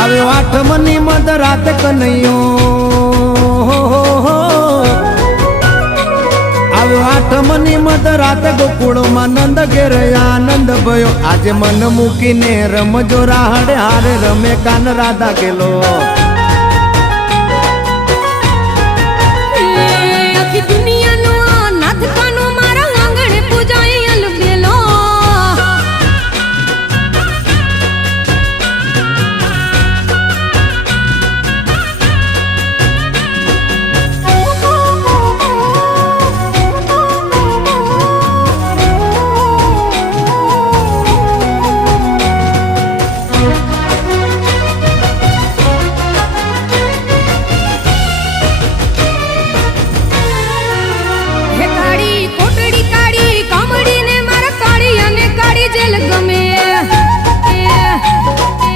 આવ્યો આઠમની મધ રાત કનૈયો, આવ્યો આઠમની મધ રાત ગોકુળમાં નંદ ઘેર આનંદ ભયો. આજે મન મૂકીને રમજો રાહડે હારે રમે કાન રાધા કેલો.